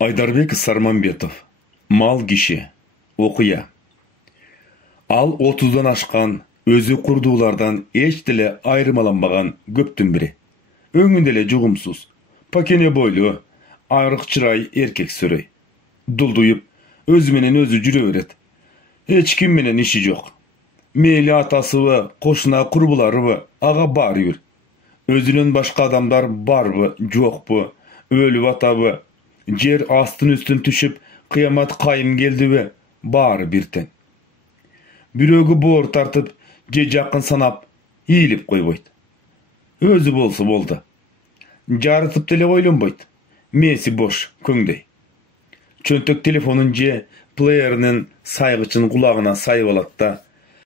Айдарбек Сарманбетов. Мал киши. Окуя. Ал 30'dan ашқан, өзі құрдуулардан эч деле айрымаланбаган көптүн бири. Өңүндө эле жугумсуз, пакене бойлуу, айрык чырай эркек сөрөй. Дулдуюп, өзү менен өзү жүрө берет. Эч ким менен иши жок. Мейли атасыбы, кошуна курбуларыбы, ага баары бир. Өзүнөн башка адамдар барбы, жокпу, өлүп атабы, жер астын үстүн түшүп, кыямат кайым келдиби, баары бир тең. Бирөөгө боор тартып, же жакын санап, ийилип койбойт. Өзү болсо болду. Жарытып деле ойлонбойт. Мээси бош, көңдөй. Чөнтөк телефонун же плееринин сайгычын кулагына сайып алат да,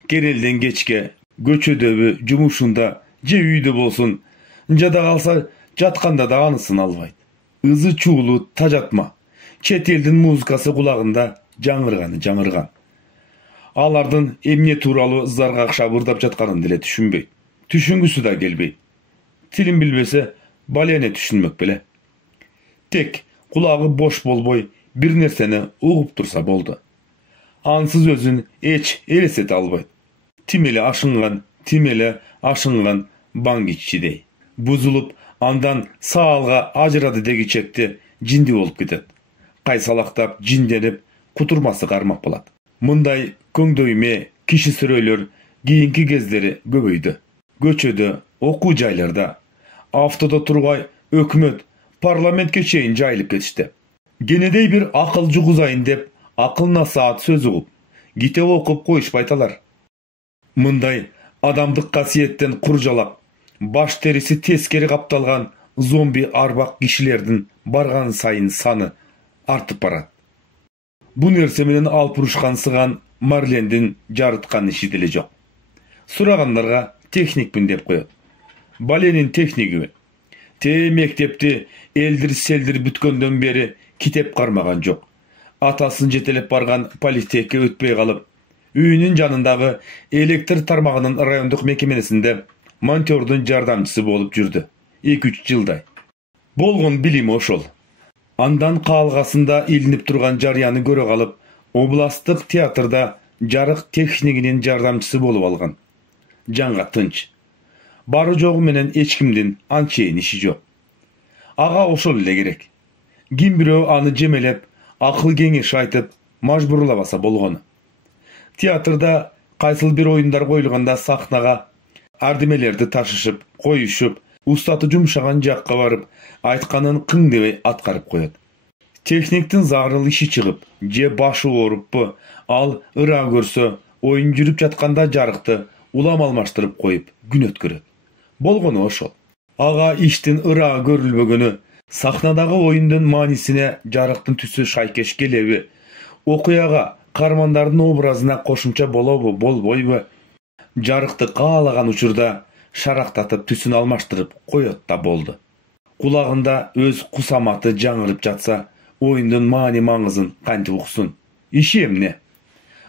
керелден кечке, көчөдөбү, жумушунда, же үйдө болсун, жада калса жатканда да анысын албайт. Ызы чуулу тажатма, чет элдин музыкасы кулагында жаңырган. Алардын эмне тууралуу заргакшап ырдап жатканын деле түшүнбөйт. Түшүнгүсү да келбейт. Тилин билбесе, балене түшүнмөк беле. Тек кулагы бош болбой, бир нерсени угуп турса болду. Ансыз өзүн эч элестете албайт. Тим эле ашынган баңгиччидей. Бузулуп, андан саалга ажырады дегичекте жинди болуп кетет. Кайсалактап, жинденип, кутурмасы кармак болот. Мындай көңдөйме киши сүрөйлөр кийинки кездери көбөйдү. Көчөдө, окуу жайларда, автодо тургай өкмөт, парламентке чейин жайылып кетишти. Кенедей бир акыл жугузайын деп, акыл насаат сөз угуп, китеп окуп коюшпайт алар. Мындай адамдык касиеттен куржалак, баш териси тескери капталган зомби арбак кишилердин барган сайын саны артып барат. Бу нерсе менен алпурушкан сыган Марлендин жарыткан иши деле жок. Сурагандарга техникмин деп коет. Баленин технигиби? Мектепти элдир-селдир бүткөндөн бери китеп кармаган жок. Атасын жетелеп барган политехке өтпөй калып, үйүнүн жанындагы электр тармагынын райондук мекемесинде монтёрдун жардамчысы болуп жүрдү. 2-3 жылдай. Болгон билими ошол. Андан каалгасында илинип турган жарыяны көрө калып, областтык театрда жарык технигинин жардамчысы болуп алган. Жанга тынч. Бары жогу менен эч кимдин анчейин иши жок. Ага ошол эле керек. Ким бирөө аны жемелеп, акыл кеңеш айтып, мажбурлабаса болгону. Театрда кайсыл бир оюндар коюлганда сахнага ардемелерди ташышып, коюшуп, устаты жумшаган жакка барып, айтканын кың дебей аткарып коет. Техниктин зарыл иши чыгып, же башы ооруппу, ал ыра көрсө, оюн жүрүп жатканда жарыкты улам алмаштырып коюп, күн өткөрөт. Болгону ошол. Ага иштин ыра көрүлбөгөнү, сахнадагы оюндун маанисине жарыктын түсү шайкеш келеби, окуяга, кармандардын образына кошумча болобу, болбойбу, жарыкты каалаган учурда шарактатып түсүн алмаштырып коет да болду. Кулагында өз кусаматы жаңырып жатса, оюндун маани маңызын кантип уксун? Иши эмне?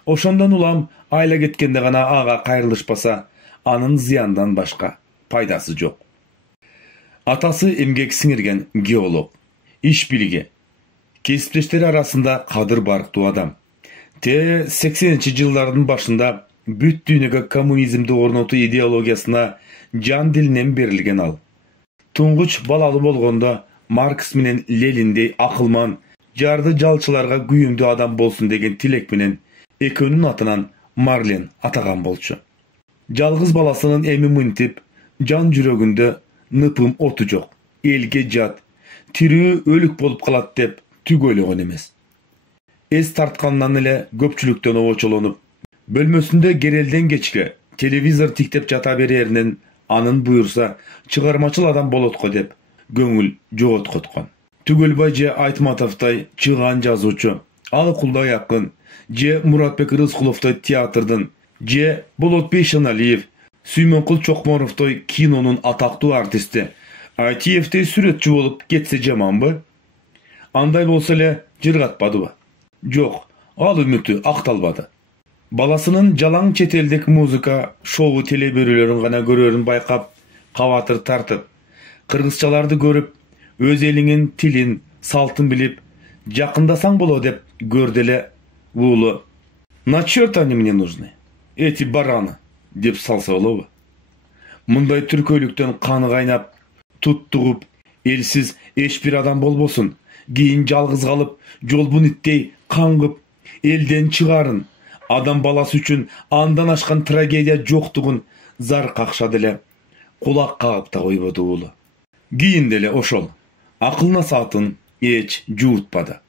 Ошондон улам айла кеткенде гана ага кайрылышпаса, анын зыяндан башка пайдасы жок. Атасы эмгек сиңирген геолог, иш билги, кесиптештери арасында кадыр барктуу адам. 80-жылдардын башында бүт дүйнөгө коммунизмди орнотуу идеологиясына жан дилинен берилген ал. Туңгуч балалы болгондо Маркс менен Лениндей акылман, жарды жалчыларга күйүмдүү адам болсун деген тилек менен экөөнүн атынан Марлен атаган болчу. Жалгыз баласынын эми мынтип, жан жүрөгүндө ныпым оту жок, элге жат, тирүү өлүк болуп калат деп түк ойлогон эмес. Эс тарткандан эле көпчүлүктөн обочолонуп, бөлмөсүндө керелден кечке телевизор тиктеп жата береринен анын буйрса чыгармачыл адам болот го деп көңүл жоготкоткон. Түгөлбай же Айтматовдой чыган жазуучу, Алкулдай акын, же Муратбек Рыскуловдой театрдын, же Болот Бейшеналиев, Сүймөнкул Чокморовдой кинонун атактуу артисти, Айтиевдей сүрөтчү болуп кетсе жаманбы? Андай болсо эле жыргатпадыбы? Жок, ал үмүтү акталбады. Баласынын жалаң чет элдик музыка шоу телебөрүүлөрүн гана көрөрүн байкап, кабатыр тартып, кыргызчаларды көрүп, өз элиңин тилин, салтын билип, Жақындаsaң боло деп көрделе улу. На черт они мне нужны? Эти бараны, деп салса болобу? Мындай түркөйлүктөн каны кайнап, туттугуп, элсиз эч бир адам болбосун. Кийин жалгыз калып, жолбун иттей каңгып, элден чыгарын. Адам баласы үчүн андан ашкан трагедия жоктугун зар какшады эле. Кулак кагып да койбоду улу. Кийин деле ошол акылына саатын эч жууртпады.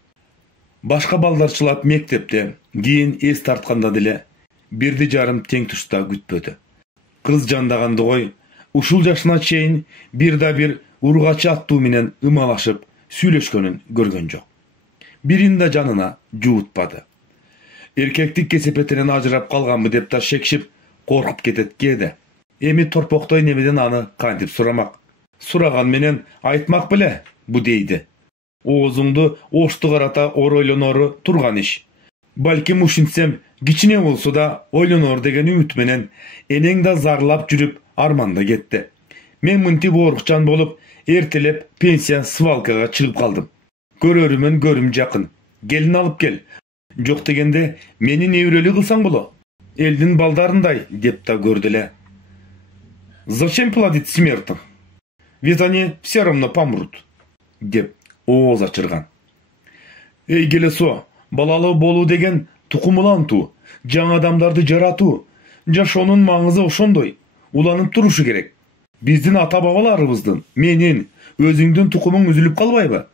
Башка балдарчылап мектепте, кийин эс тартканда деле 1,5 тең тушта күтпөдү. Кыз жандаганды кой, ушул жашына чейин бир ургачы аттуу менен ымалашып сүйлөшкөнүн көргөн жок. Бирин да жанына жуутпады. Эркектик кесепетинен ажырап калганбы деп да шекшип, коркуп кетет кээде. Эми торпоктой немеден аны кантип сурамак? Сураган менен айтмак беле, бу дейди. Оозуңду ошту карата оройлонору турган иш. Балким ушинтсем, кичине болсо да ойлонор деген үмүт менен энең да зарлап жүрүп арманда кетти. Мен мынтип оорукчан болуп, эртелеп пенсия свалкага чыгып калдым. Көрөрүмөн көрүм жакын. Келин алып кел. Жок дегенде мени небирелүү кылсаң боло. Элдин балдарындай деп да көрдүле. Зачем плодить смертных? Ведь они все равно помрут. Деп ооз ачырган. Эй келесо, балалуу болуу деген тукумулантуу, жаңы адамдарды жаратуу. Жашоонун маңызы ошондой. Уланып турушу керек. Биздин ата бабаларыбыздын, менин, өзүңдүн тукумуң үзүлүп калбайбы?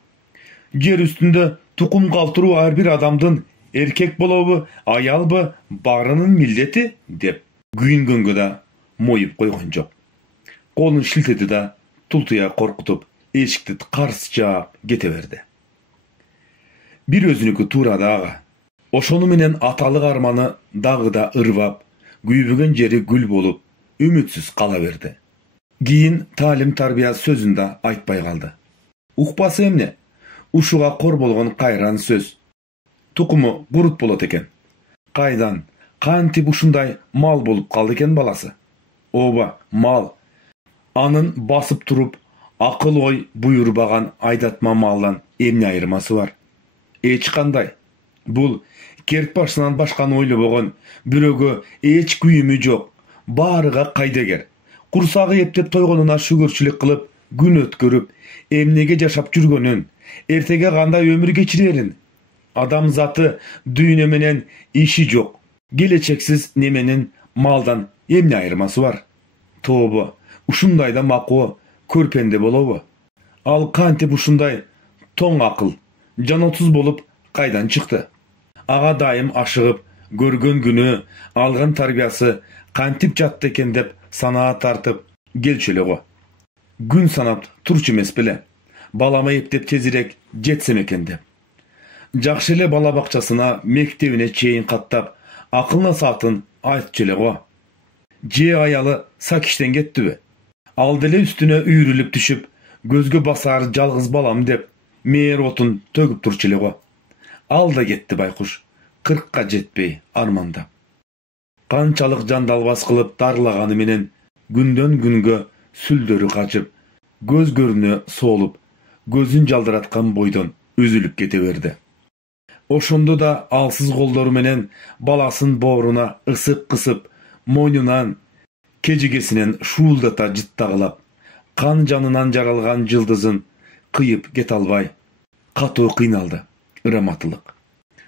Жер үстүндө тукум калтыруу ар бир адамдын, эркек болобу, аялбы, барынын милдети деп күйүнгөнгө да моюп койгон жок. Колун шилтеди да тултуя коркутуп, эшикти карс жаап кете берди. Бир өзүнүкү туура дагы. Ошону менен аталык арманы дагы да ырбап, күйбөгөн жери гүл болуп, үмүтсүз кала берди. Кийин таалим тарбия сөзүн да айтпай калды. Укпасы эмне? Ушуга кор болгон кайран сөз. Тукуму бурут болот экен. Кайдан, кантип ушундай мал болуп калды экен баласы? Оба, мал. Анын басып туруп, акыл ой буйрбаган айдатма малдан эмне айырмасы бар? Эч кандай. Бул керт башынан башканы ойлобогон, бирөөгө эч күйүмү жок, баарыга кайдегер. Курсагы эптеп тойгонуна шүгүрчүлүк кылып, күн өткөрүп, эмнеге жашап жүргөнүн, эртеге кандай өмүр кечирерин. Адам заты дүйнө менен иши жок. Келечексиз неменин малдан эмне айырмасы бар? Тобо, ушундайда макуу көрпенде болобу? Ал кантип ушундай тоң акыл, жанотсуз болуп кайдан чыкты? Ага дайым ашыгып, көргөн күнү, алган тарбиясы кантип жатты экен деп санаа тартып келчү эле го. Күн санап турчу эмес беле? Балама эптеп тезирээк жетсем экен деп. Жакшы эле бала бакчасына, мектебине чейин каттап, акылына саатын айтчу эле го. Же аялы сакиштен кеттиби? Ал деле үстүнө үйрүлүп түшүп, көзгө басар жалгыз балам деп, мээр отун төгүп турчу эле го. Ал да кетти байкуш, 40ка жетпей армандап. Канчалык жандалбас кылып дарылаганы менен күндөн күнгө сүлдөрү качып, көз көрүнө соолуп, көзүн жалдыраткан бойдон үзүлүп кете берди. Ошондо да алсыз колдору менен баласын бооруна ысык кысып, мойнунан, кежигесинен шуулдата жыттагылап, кан жанынан жаралган жылдызын кыйып кете албай, катуу кыйналды. Ыраматылык.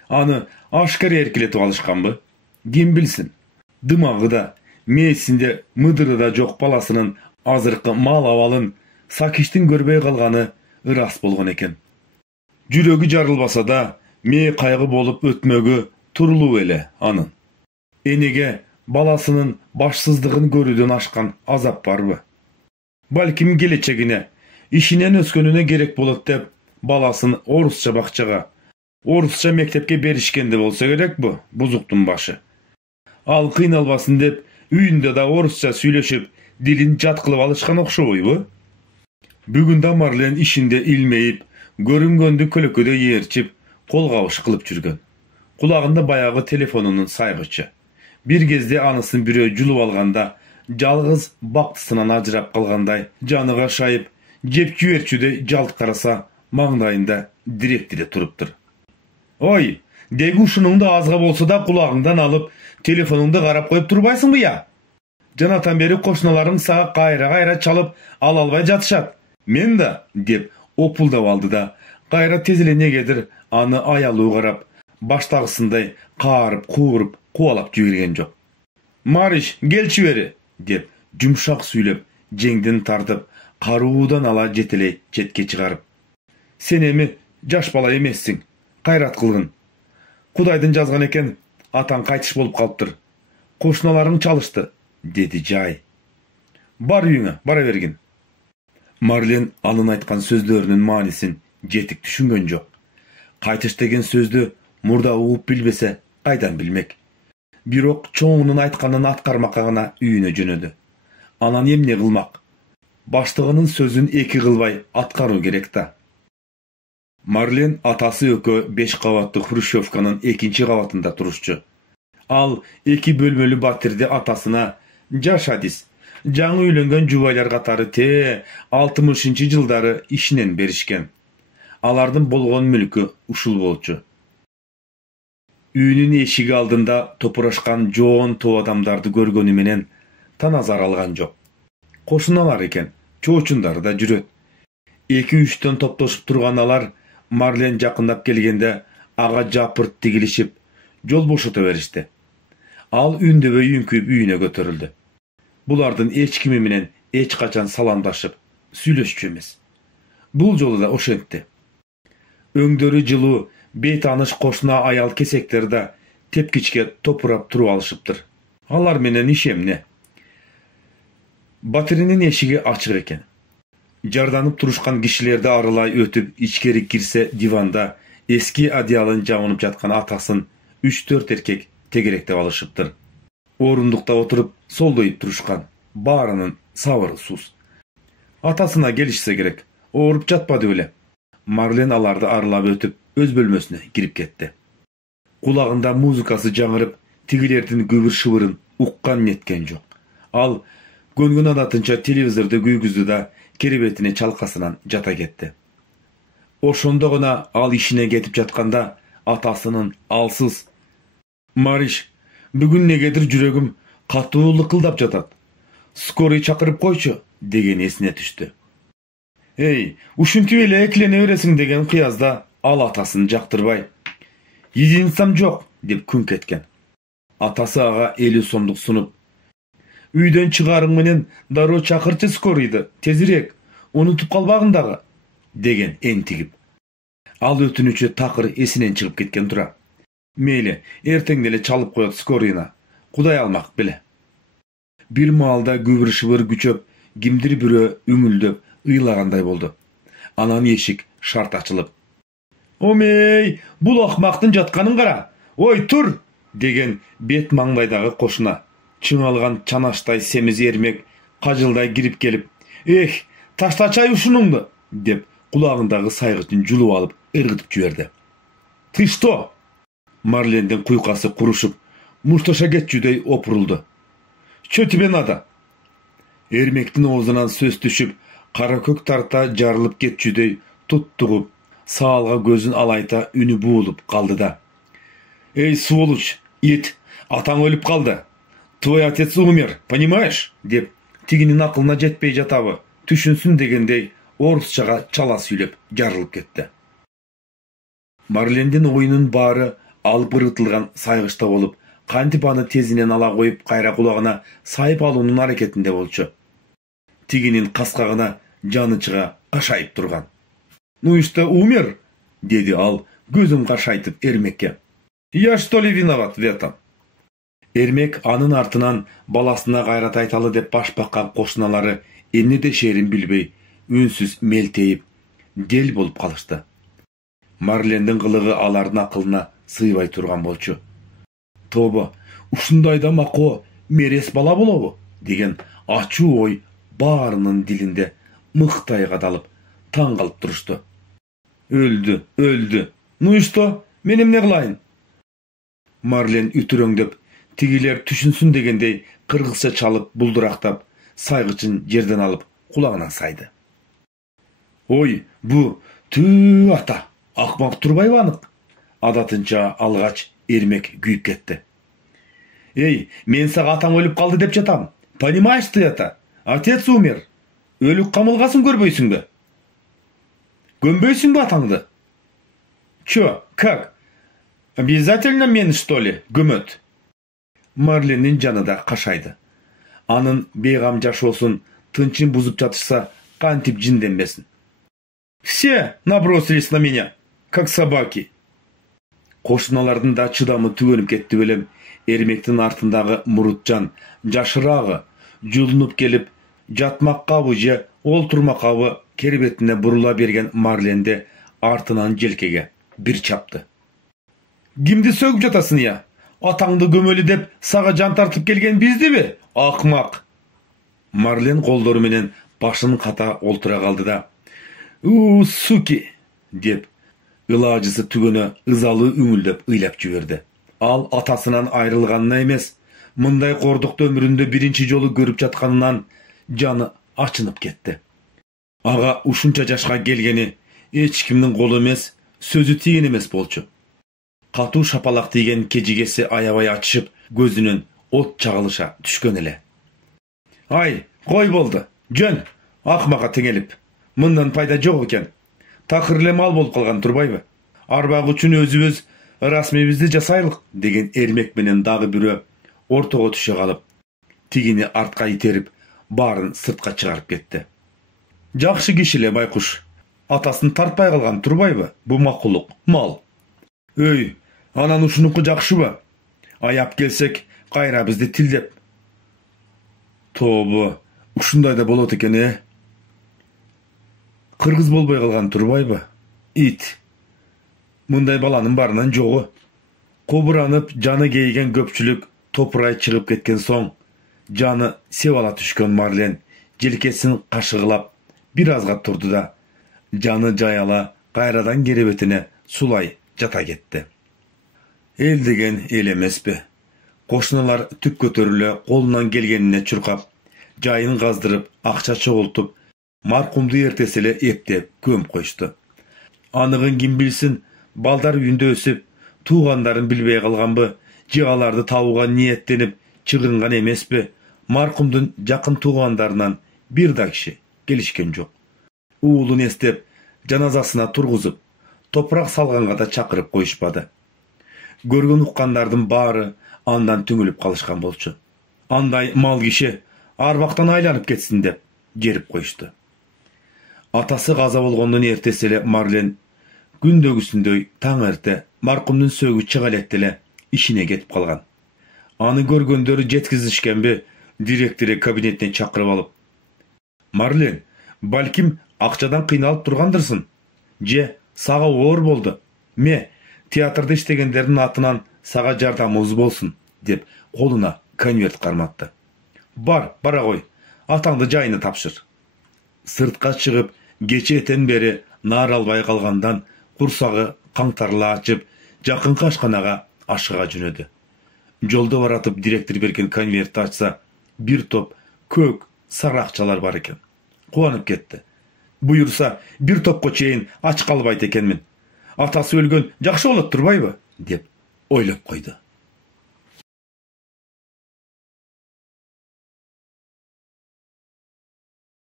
Аны ашкара эркелетип алышканбы? Ким билсин? Дымагы да, мээсинде мыдыры да жок баласынын азыркы мал абалын сакиштин көрбөй калганы ырас болгон экен. Жүрөгү жарылбаса да, мээ кайгы болуп өтмөгү турулуу эле анын. Энеге баласынын башсыздыгын көрүүдөн ашкан азап барбы? Балким келечегине, ишинен өскөнүнө керек болот деп, баласын орусча бакчага, орусча мектепке беришкенде болсо керек бу, бузуктун башы. Ал кыйналбасын деп, үйүндө да орусча сүйлөшүп, дилин жат кылып алышкан окшобойбу? Бүгүн да Марлен ишинде илмейип, көрүнгөндү көлөкөдө ээрчип, кол кабыш кылып жүргөн. Кулагында баягы телефонунун сайгычы. Бир кезде анысын бирөө жулуп алганда, жалгыз бактысынан ажырап калгандай, жаныга шайып, жеп жиберчүдөй жалт караса, маңдайында директире туруптур. Oy, degi uşunungdu azga bolsa da kulağından alıp telefonungdu qarap koyup turbaysın bu ya? Janatan beri koşnalarım sağa kayra çalıp albay jatışat. Men da, dep opuldap aldı da, kayra tezile negedir anı ayalı qarap, baştagısınday qarıp, kuğurup, kuvalap jübürgen jok. Mariş, gelçi beri, dep jumşak süylep, jengden tartıp, karuudan ala jeteley chetke çıgarıp. Sen emi jaş bala emessin, kayrat kılgın. Kudaydın жазган eken, atan kaytış bolup kalıptır. Koşnalarım çalıştı, dedi Jay. Bar uyuňa, bara bergin. Marlen alın aytkan sözlörünün manisin jetik düşüngön jok. Kaytış degen sözdü murda uğup bilbese kaydan bilmek. Birok çoğunun aytkanын atkarmakka gana үйüne jönödü. Anan emne kılmak? Baştığının sözün eki kılbay atkarı gerek da. Marlen atası ökö 5 kavatlı Хрущевканын 2-nji kavatında turuşçu. Al 2 bölmölü batirdi atasına jaş hadis. Жаңы үйлөнгөн жубайлар катары те 60-njy жылдары işinen berişken. Alardın bolgon mülkü uşul bolçu. Үйünün eşigi aldında topuraşkan joğun to adamdardı görgönü menen tanazar algan jok. Koşunalar eken, çoğuçundары da jüröt. 2-3tön toptoşup turganalar Marlen jakındap kelgende aga japırt tigilişip jol boşota berişti. Al ündöböy ünküp үйüne götürüldü. Bulardın eç kimi menen eç kaçan salamdaşıp süйлөшчү emес. Bul jolu da oşentdi. Öňdörü жылуу, beytanış koşuna ayal kesekleri de tepkiçke topurap turup alışıptır. Alar menen işemne. Batirinin eşigi açık eken. Jardanıp turuşkan kişilerde arılay ötüp içkeri girse divanda eski adiyalın jabınıp jatkan atasın 3-4 erkek tegerektep alışıptır. Orundukta oturup soldoyup turuşkan, barının savırı sus. Atasına gelişse gerek, oğurup jatpady öyle. Marlen alarda arılap ötüp öz bölmösüne girip ketdi. Kulağında muzikası жаңырып, tigilerdin gübür şıvırın ukkan netken jok. Al, göngün adatınça televizorda güygüzdü da kerebetine çalkasынан jata ketdi. Oşonda gana al işine getip jatkanda atasının alsız. Mariş, bugün negedir jürögüm katуу lıkıldap jatat. Skoriy çakırıp koyçu, degen esine düştü. Hey, uşuntu ele eklene öresin degen kıyazda al atasını jaktırбай. Yidinsam jok, dep künk etken. Atası ağa 50 somduk sunup. Үйдөн çıgarın menen daroo çakırçı Skoriydi, tezirek, unutup kalbagın dağı, degen entigip. Al ötünüçü takır esinen çıkıp ketken tura. Meyle, erteňdele çalıp koyat Skoriyna, kuday almak bile. Bir maalda gübür şıvır güçöp, kimdir bürö üngüldöp, ıylaganday boldu. Anan eşik şart açılıp. Omey, bul akmaktın jatkanın kara. Oy tur, degen bet mаңдайдагы koşuna. Çıŋalgan çanaştay semiz ermek kajılday girip gelip, taştaçay uşunungdu, dep kulağındağı saygıçın julup alıp ırgıtıp jüberdi. Ty что? Marlenden kuykası kuruşup, murtaşa getjüdey opuruldu. Çötüben ada. Ermektin oğuzundan söz düşüp, kara kök tarta jarılıp getjüdey tuttuğup, sağalga gözün alayta ünü buğulup kaldı da. Ey сволочь, it, atan ölüp kaldı. Твой отец умер, понимаешь? Dep, tiginin akılına jetpey jatabı, tüşünsün degendey, orusçaga çala süylep, jarılıp ketdi. Marlendin oyunun bары alıp ırıtılgan saygışta olup, kantip anı tezinen ala koyup kayra kulağına sayıp alunun hareketinde bolçu. Tiginin kaskağına canı çığa kaşayıp durgan. Ну и что, умер? Dedi al, gözüm kaşaytıp ermekke. Я что ли виноват в этом? Ermek anın artınan balasına gayrat aytalı dep baş bakkan koşunaları emne de şerin bilbey, ünsüz melteyip, del bolup kalıştı. Marlendin kılığı alardın akılına sığbay turgan bolçu. Toba, uşundayda mako meres bala bolobu, degen açuu oy barının dilinde mıhtay kadalıp, taң kalıp duruştu. Öldü, öldü. Ну и что, menim ne kılayın? Marlen ütüröңдөp, tigiler tüşünsün degendey kırgızça çalıp bulduraktap, saygıçın yerden alıp kulağına saydı. Oy, bu, tüü ata, akmak turbaybanık. Adatınça algaç Ermek kүйüp ketdi. Ey, men sağa ataң өлüp kaldı dep жатам. Понимаешь ты это? Отец умер. Өлүк камылгасын көрбөйсүңбү? Gömbөйсүңбү атаңды? Чё, как? Обязательно мен, что ли, gömөт? Марленин жаны да кашайды. Анын бейгам жашоосун тынчын бузуп жатышса, кантип жинденбесин? Все набросились на меня, как собаки. Кошуналардын да чыдамы түгөнүп кетти белем. Эрмектин артындагы Мурутжан жашырагы жулунуп келип, жатмаккабы же олтурмаккабы кербетине бурула берген Марленди артынан желкеге бир чапты. Кимди сөгүп жатасың я? Атаңды көмөлү деп сага жан тартып келген биздиби? Акмак. Марлен колдору менен башын ката олтура калды да, суки!» деп ылажысы түгөнө ызалуу үңүлдөп ыйлап жиберди. Ал атасынан айрылганына эмес, мындай кордукту өмүрүндө биринчи жолу көрүп жатканынан жаны ачынып кетти. Ага ушунча жашка келгени эч кимдин колу эмес, сөзү тийген эмес болчу. Катуу шапалак тийген кежигеси аябай ачышып, көзүнөн от чагылыша түшкөн эле. Ай, кой болду. Жөн, акмакка теңелип. Мындан пайда жок экен. Такыр эле мал болуп калган турбайбы? Арбак үчүн өзүбүз расмибизди жасайлык деген Эрмек менен дагы бирөө ортого түшө калып, тигини артка итерип, баарын сыртка чыгарып кетти. Жакшы киши эле байкуш. Атасын тартпай калган турбайбы? Бу макулук, мал. Өй, анан ушунуку жакшыбы? Аяп келсек, кайра бизди тилдеп. Тобу, ушундай да болот экен, Кыргыз болбой калган турбайбы? Ит. Мындай баланын барынан жогу. Кобуранып, жаны кейген көпчүлүк топурай чыгып кеткен соң, жаны себала түшкөн Марлен желкесин кашыгылап бир азга турду да, жаны жаяла кайрадан керебетине сулай жата кетти. Эл деген эл эмеспи? Кошуналар түп көтөрүлө колунан келгенине чуркап, жайын газдырып, акча чогултуп, маркумду эртеси эле эптеп көмүп коюшту. Аныгын ким билсин, балдар үйүндө өсүп, туугандарын билбей калганбы, же аларды табууга ниеттенип чыгынган эмеспи? Маркумдун жакын туугандарынан бир да киши келишкен жок. Уулун эстеп, жаназасына тургузуп, топурак салганга да чакырып коюшпады. Көргөн уккандардын баары андан түңүлүп калышкан болчу. Андай мал киши арбактан айланып кетсин деп жерип коюшту. Атасы каза болгондун эртеси эле Марлен күндөгүсүндөй таң эрте маркумдун сөөгү чыга электе эле ишине кетип калган. Аны көргөндөрү жеткизишкенби, директору кабинетине чакырып алып, Марлен, балким акчадан кыйналып тургандырсың, же сага оор болду. Ме, театрда иштегендердин атынан сага жардамыбыз болсун, деп колуна конверт карматты. Бара кой, атаңды жайына тапшыр. Сыртка чыгып, кечээден бери наар албай калгандан курсагы каңтарыла ачып, жакынкы ашканага ашыга жөнөдү. Жолдо баратып директор берген конвертти ачса, бир топ көк сары акчалар бар экен. Кубанып кетти. Буюрса, бир топко чейин ач калбайт экенмин. Атасы өлгөн жакшы болот турбайбы? Деп ойлоп койду.